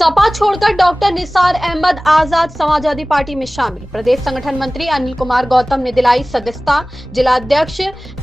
सपा छोड़कर डॉक्टर निसार अहमद आजाद समाजवादी पार्टी में शामिल। प्रदेश संगठन मंत्री अनिल कुमार गौतम ने दिलाई सदस्यता। जिलाध्यक्ष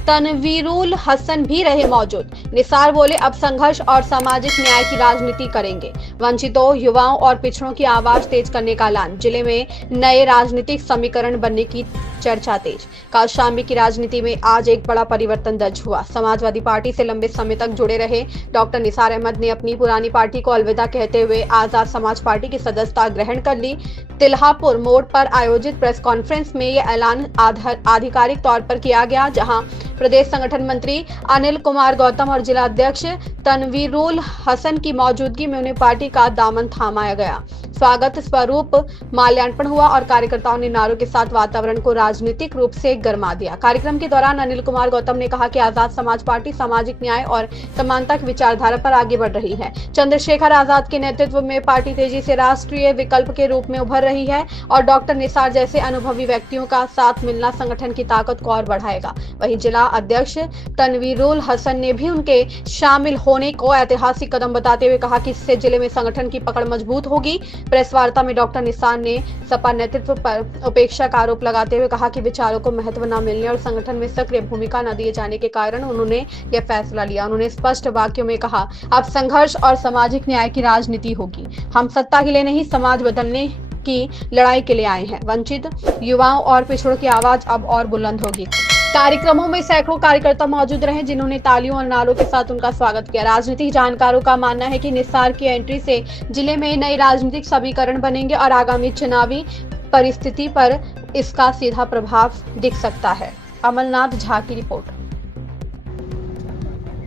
तनवीरुल हसन भी रहे मौजूद। निसार बोले, अब संघर्ष और सामाजिक न्याय की राजनीति करेंगे। वंचितों, युवाओं और पिछड़ों की आवाज तेज करने का ऐलान। जिले में नए राजनीतिक समीकरण बनने की चर्चा तेज। कौशाम्बी की राजनीति में आज एक बड़ा परिवर्तन दर्ज हुआ। समाजवादी पार्टी से लंबे समय तक जुड़े रहे डॉक्टर निसार अहमद ने अपनी पुरानी पार्टी को अलविदा कहते हुए आजाद समाज पार्टी की सदस्यता ग्रहण कर ली। तिल्हापुर मोड़ पर आयोजित प्रेस कॉन्फ्रेंस में यह ऐलान आधिकारिक तौर पर किया गया, जहां प्रदेश संगठन मंत्री अनिल कुमार गौतम और जिलाध्यक्ष तनवीरुल हसन की मौजूदगी में उन्हें पार्टी का दामन थामाया गया। स्वागत स्वरूप माल्यार्पण हुआ और कार्यकर्ताओं ने नारों के साथ वातावरण को राजनीतिक रूप से गरमा दिया। कार्यक्रम के दौरान अनिल कुमार गौतम ने कहा कि आजाद समाज पार्टी सामाजिक न्याय और समानता की विचारधारा पर आगे बढ़ रही है। चंद्रशेखर आजाद के नेतृत्व में पार्टी तेजी से राष्ट्रीय विकल्प के रूप में उभर रही है और डॉक्टर निसार जैसे अनुभवी व्यक्तियों का साथ मिलना संगठन की ताकत को और बढ़ाएगा। वहीं जिला अध्यक्ष तनवीरुल हसन ने भी उनके शामिल होने को ऐतिहासिक कदम बताते हुए कहा कि इससे जिले में संगठन की पकड़ मजबूत होगी। प्रेस वार्ता में डॉक्टर निसार ने सपा नेतृत्व पर उपेक्षा का आरोप लगाते हुए कहा कि विचारों को महत्व न मिलने और संगठन में सक्रिय भूमिका न दिए जाने के कारण उन्होंने यह फैसला लिया। उन्होंने स्पष्ट वाक्यों में कहा, अब संघर्ष और सामाजिक न्याय की राजनीति होगी। हम सत्ता के लिए नहीं, समाज बदलने की लड़ाई के लिए आए हैं। वंचित, युवाओं और पिछड़ों की आवाज अब और बुलंद होगी। कार्यक्रमों में सैकड़ों कार्यकर्ता मौजूद रहे, जिन्होंने तालियों और नारों के साथ उनका स्वागत किया। राजनीतिक जानकारों का मानना है कि निसार की एंट्री से जिले में नए राजनीतिक समीकरण बनेंगे और आगामी चुनावी परिस्थिति पर इसका सीधा प्रभाव दिख सकता है। अमलनाथ झा की रिपोर्ट।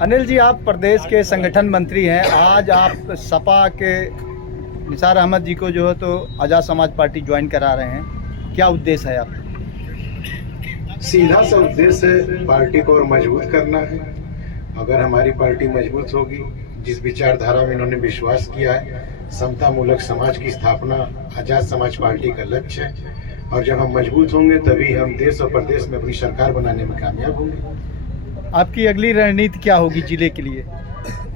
अनिल जी, आप प्रदेश के संगठन मंत्री हैं। आज आप सपा के निसार अहमद जी को जो है तो आजाद समाज पार्टी ज्वाइन करा रहे हैं, क्या उद्देश्य है आपका? सीधा सा उद्देश्य है पार्टी को और मजबूत करना है। अगर हमारी पार्टी मजबूत होगी, जिस विचारधारा में इन्होंने विश्वास किया है, समता मूलक समाज की स्थापना आजाद समाज पार्टी का लक्ष्य है, और जब हम मजबूत होंगे तभी हम देश और प्रदेश में अपनी सरकार बनाने में कामयाब होंगे। आपकी अगली रणनीति क्या होगी जिले के लिए?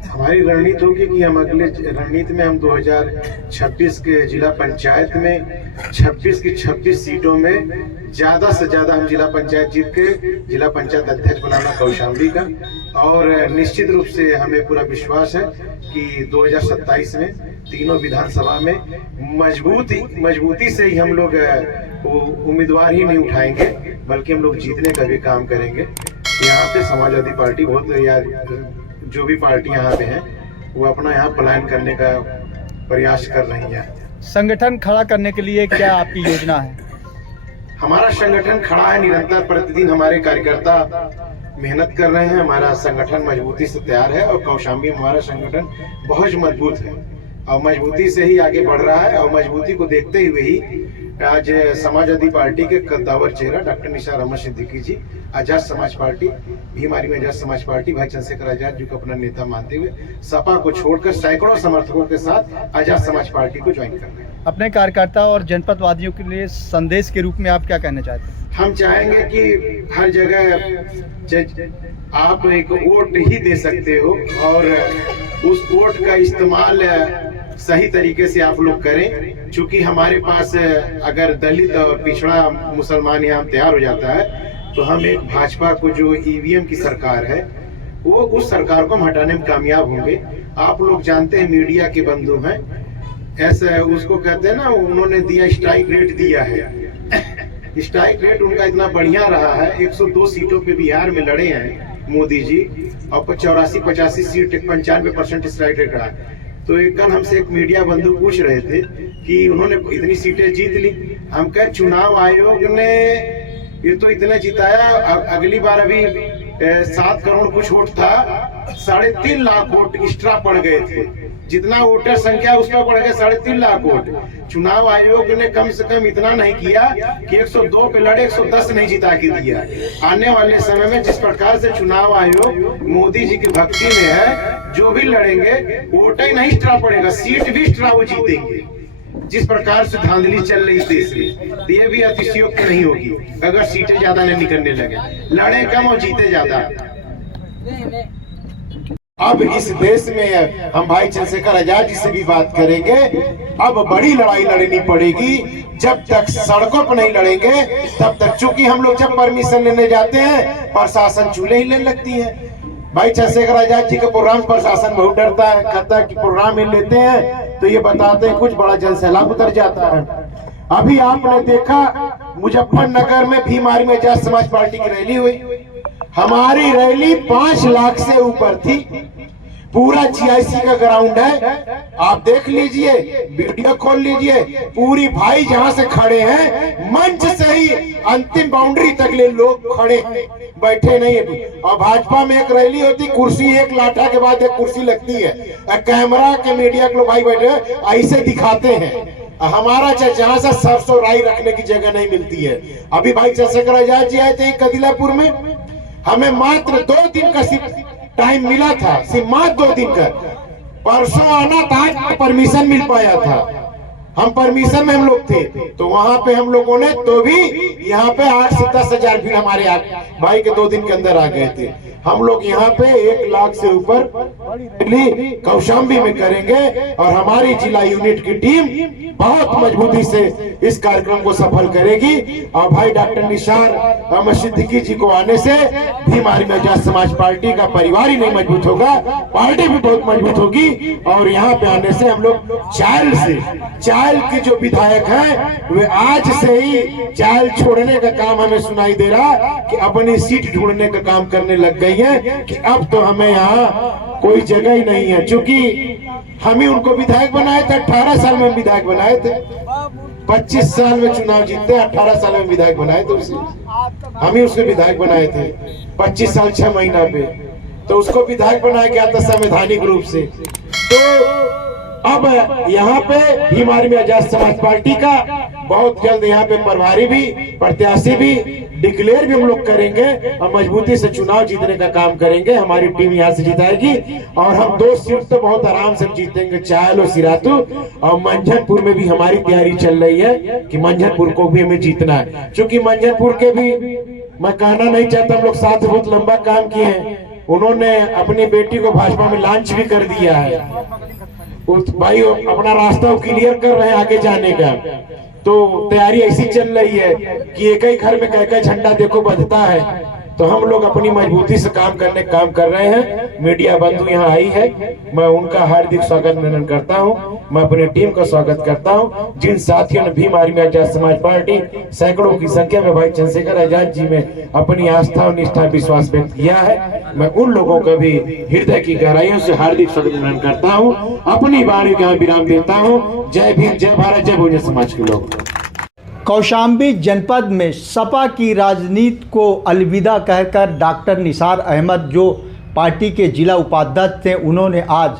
हमारी रणनीति होगी कि हम अगले रणनीति में हम 2026 के जिला पंचायत में 26 की 26 सीटों में ज्यादा से ज्यादा हम जिला पंचायत जीत के जिला पंचायत अध्यक्ष बनाना कौशाम्बी का, और निश्चित रूप से हमें पूरा विश्वास है कि 2027 में तीनों विधानसभा में मजबूती से ही हम लोग उम्मीदवार ही नहीं उठाएंगे, बल्कि हम लोग जीतने का भी काम करेंगे। यहाँ पे समाजवादी पार्टी बहुत, जो भी पार्टियां यहाँ पे हैं वो अपना यहाँ पलायन करने का प्रयास कर रही हैं। संगठन खड़ा करने के लिए क्या आपकी योजना है? हमारा संगठन खड़ा है, निरंतर प्रतिदिन हमारे कार्यकर्ता मेहनत कर रहे हैं। हमारा संगठन मजबूती से तैयार है और कौशाम्बी में हमारा संगठन बहुत मजबूत है और मजबूती से ही आगे बढ़ रहा है। और मजबूती को देखते हुए ही आज समाजवादी पार्टी के कद्दावर चेहरा डॉक्टर निसार अहमद सिद्दीकी जी आजाद समाज पार्टी भी हमारी में आजाद समाज पार्टी भाई चंद्रशेखर आजाद जी को अपना नेता मानते हुए सपा को छोड़कर सैकड़ों समर्थकों के साथ आजाद समाज पार्टी को ज्वाइन कर रहे हैं। अपने कार्यकर्ता और जनपदवादियों के लिए संदेश के रूप में आप क्या कहना चाहते हैं? हम चाहेंगे कि हर जगह आप एक वोट ही दे सकते हो और उस वोट का इस्तेमाल सही तरीके से आप लोग करें। चूंकि हमारे पास अगर दलित और पिछड़ा मुसलमान यहाँ तैयार हो जाता है तो हम एक भाजपा को जो ईवीएम की सरकार है वो उस सरकार को हम हटाने में कामयाब होंगे। आप लोग जानते हैं, मीडिया के बंधु हैं, ऐसा उसको कहते हैं ना, उन्होंने दिया स्ट्राइक रेट दिया है। स्ट्राइक रेट उनका इतना बढ़िया रहा है, 102 सीटों पे बिहार में लड़े हैं मोदी जी और 84-85 सीट 95% स्ट्राइक रेट रहा है। तो एक कल हमसे एक मीडिया बंधु पूछ रहे थे कि उन्होंने इतनी सीटें जीत ली। हम कहे चुनाव आयोग ने ये तो इतना जिताया, अगली बार अभी 7 करोड़ कुछ वोट था, 3.5 लाख वोट एक्स्ट्रा पड़ गए थे। जितना वोटर संख्या उस पर पड़ गए 3.5 लाख वोट। चुनाव आयोग ने कम से कम इतना नहीं किया कि 102 पे लड़े 110 नहीं जिता के दिया। आने वाले समय में जिस प्रकार से चुनाव आयोग मोदी जी की भक्ति में है, जो भी लड़ेंगे वोट ही नहीं एक्स्ट्रा पड़ेगा, सीट भी एक्स्ट्रा वो जीतेंगे। जिस प्रकार से धांधली चल रही इस देश में, तो ये भी अतिशयोक्ति नहीं होगी अगर सीटें ज्यादा नहीं निकलने लगे। लड़े कम और जीते ज्यादा। अब इस देश में हम भाई चंद्रशेखर आजाद जी से भी बात करेंगे। अब बड़ी लड़ाई लड़नी पड़ेगी। जब तक सड़कों पर नहीं लड़ेंगे तब तक, चूंकि हम लोग जब परमिशन लेने जाते हैं प्रशासन चूल्हे ही लेने लगती है। भाई चंद्रशेखर आजाद जी के प्रोग्राम प्रशासन बहुत डरता है, कहता है कि प्रोग्राम में लेते हैं तो ये बताते हैं कुछ, बड़ा जन सैलाब उतर जाता है। अभी आपने देखा मुजफ्फरनगर में भीम आर्मी आजाद समाज पार्टी की रैली हुई। हमारी रैली 5 लाख से ऊपर थी। पूरा GIC का ग्राउंड है, आप देख लीजिए, वीडियो खोल लीजिए। पूरी भाई जहां से खड़े हैं मंच से ही अंतिम बाउंड्री तक ले लोग खड़े हैं, बैठे नहीं है। और भाजपा में एक रैली होती, कुर्सी एक लाठा के बाद एक कुर्सी लगती है, कैमरा के मीडिया के लोग भाई बैठे ऐसे दिखाते हैं। हमारा जहां से सरसों राई रखने की जगह नहीं मिलती है। अभी भाई चंद्रशेखर आजाद जी आए थे कदिलापुर में, हमें मात्र 2 दिन का सिर्फ टाइम मिला था, सिर्फ मात्र 2 दिन का। परसों आना था, आज परमिशन मिल पाया था, हम परमिशन में हम लोग थे, तो वहां पे हम लोगों ने तो भी यहाँ पे 8 से 10 हजार भीड़ हमारे भाई के 2 दिन के अंदर आ गए थे। हम लोग यहाँ पे 1 लाख से ऊपर कौशाम्बी में करेंगे और हमारी जिला यूनिट की टीम बहुत मजबूती से इस कार्यक्रम को सफल करेगी। और भाई डॉक्टर निसार अहमद सिद्दीकी जी को आने से भीम आर्मी आजाद समाज पार्टी का परिवार ही नहीं मजबूत होगा, पार्टी भी बहुत मजबूत होगी। और यहाँ पे आने से हम लोग चायल के जो विधायक हैं वे आज से ही चायल छोड़ने का काम हमें सुनाई दे रहा कि अपनी सीट ढूंढने का काम करने लग गई है कि अब तो हमें यहाँ कोई जगह ही नहीं है। क्योंकि हम ही उनको विधायक बनाए थे, 18 साल में विधायक बनाए थे, 25 साल में चुनाव जीतते, 18 साल में विधायक बनाए थे उसे, हम ही उसके विधायक बनाए थे 25 साल 6 महीना पे, तो उसको विधायक बनाया गया था संवैधानिक रूप से। तो अब यहाँ पे भीम आर्मी आजाद समाज पार्टी का बहुत जल्द यहाँ पे प्रभारी भी, प्रत्याशी भी डिक्लेयर भी हम लोग करेंगे और मजबूती से चुनाव जीतने का काम करेंगे। हमारी टीम यहाँ से जिताएगी और हम 2 सीट तो बहुत आराम से जीतेंगे, चायल और सिरातू। और मंझनपुर में भी हमारी तैयारी चल रही है कि मंझनपुर को भी हमें जीतना है। क्योंकि मंझनपुर के भी मैं कहना नहीं चाहता, हम लोग साथ बहुत लंबा काम किए हैं। उन्होंने अपनी बेटी को भाजपा में लॉन्च भी कर दिया है, भाई अपना रास्ता क्लियर कर रहे हैं आगे जाने का। तो तैयारी ऐसी चल रही है कि एक ही घर में कई झंडा देखो बंधता है। तो हम लोग अपनी मजबूती से काम कर रहे हैं। मीडिया बंधु यहाँ आई है, मैं उनका हार्दिक स्वागत अभिनंदन करता हूँ। मैं अपनी टीम का स्वागत करता हूँ। जिन साथियों ने भीम आर्मी आजाद समाज पार्टी सैकड़ों की संख्या में भाई चंद्रशेखर आजाद जी में अपनी आस्था और निष्ठा विश्वास व्यक्त किया है, मैं उन लोगों का भी हृदय की गहराइयों से हार्दिक स्वागत अभिनंदन करता हूँ। अपनी वाणी का विराम देता हूँ। जय भीम, जय भारत, जय बहुजन समाज के लोग। कौशाम्बी जनपद में सपा की राजनीति को अलविदा कहकर डॉक्टर निसार अहमद जो पार्टी के जिला उपाध्यक्ष थे, उन्होंने आज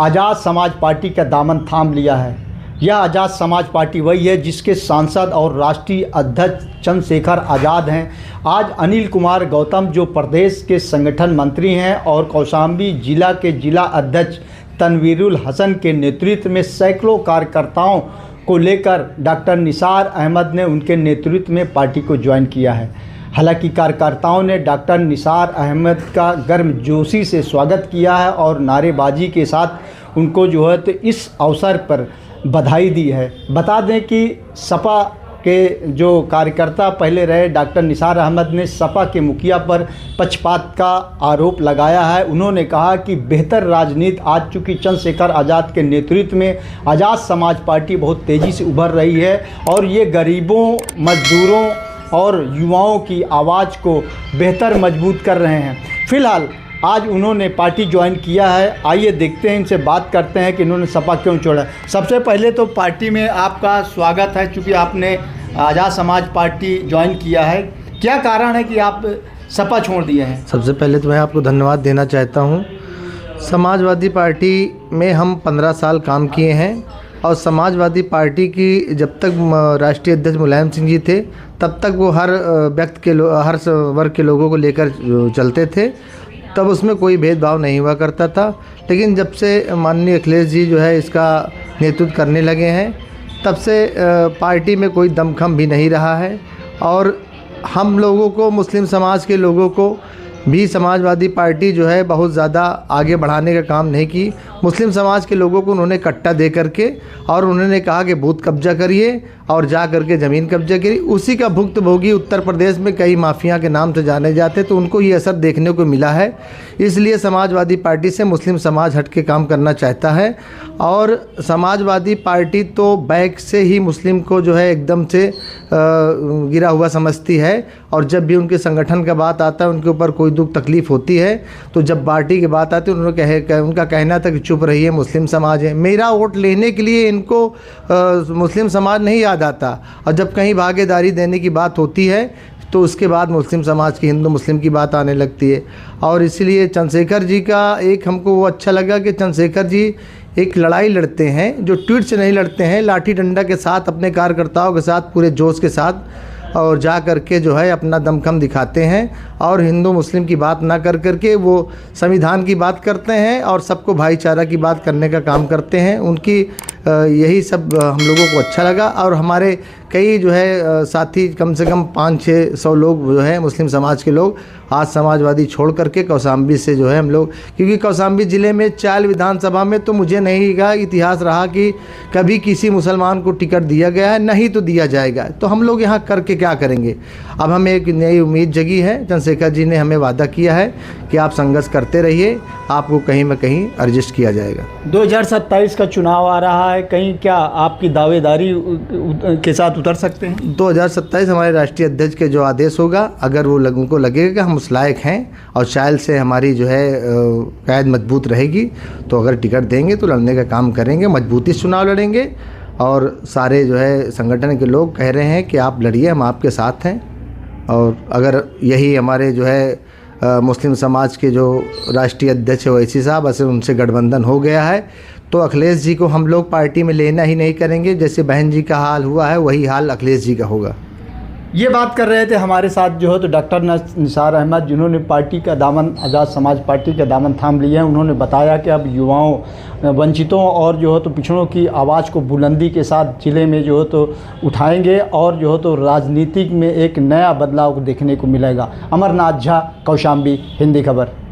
आज़ाद समाज पार्टी का दामन थाम लिया है। यह आज़ाद समाज पार्टी वही है जिसके सांसद और राष्ट्रीय अध्यक्ष चंद्रशेखर आज़ाद हैं। आज अनिल कुमार गौतम जो प्रदेश के संगठन मंत्री हैं और कौशाम्बी जिला के जिला अध्यक्ष तनवीरुल हसन के नेतृत्व में सैकड़ों कार्यकर्ताओं को लेकर डॉक्टर निसार अहमद ने उनके नेतृत्व में पार्टी को ज्वाइन किया है। हालांकि कार्यकर्ताओं ने डॉक्टर निसार अहमद का गर्मजोशी से स्वागत किया है और नारेबाजी के साथ उनको जो है तो इस अवसर पर बधाई दी है। बता दें कि सपा के जो कार्यकर्ता पहले रहे डॉक्टर निसार अहमद ने सपा के मुखिया पर पक्षपात का आरोप लगाया है। उन्होंने कहा कि बेहतर राजनीति आज चूँकि चंद्रशेखर आज़ाद के नेतृत्व में आज़ाद समाज पार्टी बहुत तेज़ी से उभर रही है और ये गरीबों, मजदूरों और युवाओं की आवाज़ को बेहतर मजबूत कर रहे हैं। फिलहाल आज उन्होंने पार्टी ज्वाइन किया है। आइए देखते हैं, इनसे बात करते हैं कि इन्होंने सपा क्यों छोड़ा। सबसे पहले तो पार्टी में आपका स्वागत है, चूँकि आपने आज़ाद समाज पार्टी ज्वाइन किया है। क्या कारण है कि आप सपा छोड़ दिए हैं? सबसे पहले तो मैं आपको धन्यवाद देना चाहता हूँ। समाजवादी पार्टी में हम 15 साल काम किए हैं और समाजवादी पार्टी की जब तक राष्ट्रीय अध्यक्ष मुलायम सिंह जी थे तब तक वो हर व्यक्ति के हर वर्ग के लोगों को लेकर चलते थे, तब उसमें कोई भेदभाव नहीं हुआ करता था। लेकिन जब से माननीय अखिलेश जी जो है इसका नेतृत्व करने लगे हैं तब से पार्टी में कोई दमखम भी नहीं रहा है और हम लोगों को, मुस्लिम समाज के लोगों को भी समाजवादी पार्टी जो है बहुत ज़्यादा आगे बढ़ाने का काम नहीं की। मुस्लिम समाज के लोगों को उन्होंने कट्टा दे करके और उन्होंने कहा कि बूथ कब्जा करिए और जा करके ज़मीन कब्जा करिए। उसी का भुक्तभोगी उत्तर प्रदेश में कई माफिया के नाम से जाने जाते, तो उनको ये असर देखने को मिला है। इसलिए समाजवादी पार्टी से मुस्लिम समाज हट के काम करना चाहता है और समाजवादी पार्टी तो बैक से ही मुस्लिम को जो है एकदम से गिरा हुआ समझती है और जब भी उनके संगठन का बात आता है, उनके ऊपर कोई दुख तकलीफ़ होती है, तो जब पार्टी की बात आती है उन्होंने उनका कहना था कि चुप रहिए, मुस्लिम समाज है। मेरा वोट लेने के लिए इनको मुस्लिम समाज नहीं याद आता और जब कहीं भागीदारी देने की बात होती है तो उसके बाद मुस्लिम समाज की, हिंदू मुस्लिम की बात आने लगती है। और इसलिए चंद्रशेखर जी का एक हमको वो अच्छा लगा कि चंद्रशेखर जी एक लड़ाई लड़ते हैं जो ट्वीट से नहीं लड़ते हैं, लाठी डंडा के साथ अपने कार्यकर्ताओं के साथ पूरे जोश के साथ और जा करके जो है अपना दमखम दिखाते हैं और हिंदू मुस्लिम की बात ना कर करके वो संविधान की बात करते हैं और सबको भाईचारा की बात करने का काम करते हैं। उनकी यही सब हम लोगों को अच्छा लगा और हमारे कई जो है साथी, कम से कम 500-600 लोग जो है मुस्लिम समाज के लोग आज समाजवादी छोड़ करके कौशाम्बी से जो है हम लोग, क्योंकि कौशाम्बी ज़िले में चायल विधानसभा में तो मुझे नहीं का इतिहास रहा कि कभी किसी मुसलमान को टिकट दिया गया है, नहीं तो दिया जाएगा। तो हम लोग यहाँ करके क्या करेंगे। अब हमें एक नई उम्मीद जगी है। चंद्रशेखर जी ने हमें वादा किया है कि आप संघर्ष करते रहिए, आपको कहीं न कहीं एडजस्ट किया जाएगा। 2027 का चुनाव आ रहा है, कहीं क्या आपकी दावेदारी के साथ उतर सकते हैं? 2027 हमारे राष्ट्रीय अध्यक्ष के जो आदेश होगा, अगर वो उनको लगेगा कि हम उस लायक हैं और चायल से हमारी जो है कैद मजबूत रहेगी, तो अगर टिकट देंगे तो लड़ने का काम करेंगे, मजबूती से चुनाव लड़ेंगे। और सारे जो है संगठन के लोग कह रहे हैं कि आप लड़िए, हम आपके साथ हैं। और अगर यही हमारे जो है मुस्लिम समाज के जो राष्ट्रीय अध्यक्ष ओवैसी साहब, ऐसे उनसे गठबंधन हो गया है तो अखिलेश जी को हम लोग पार्टी में लेना ही नहीं करेंगे। जैसे बहन जी का हाल हुआ है वही हाल अखिलेश जी का होगा। ये बात कर रहे थे हमारे साथ जो है तो डॉक्टर निसार अहमद, जिन्होंने पार्टी का दामन, आज़ाद समाज पार्टी का दामन थाम लिया है। उन्होंने बताया कि अब युवाओं, वंचितों और जो है तो पिछड़ों की आवाज़ को बुलंदी के साथ ज़िले में जो है तो उठाएंगे और जो है तो राजनीतिक में एक नया बदलाव देखने को मिलेगा। अमरनाथ झा, कौशाम्बी, हिंदी खबर।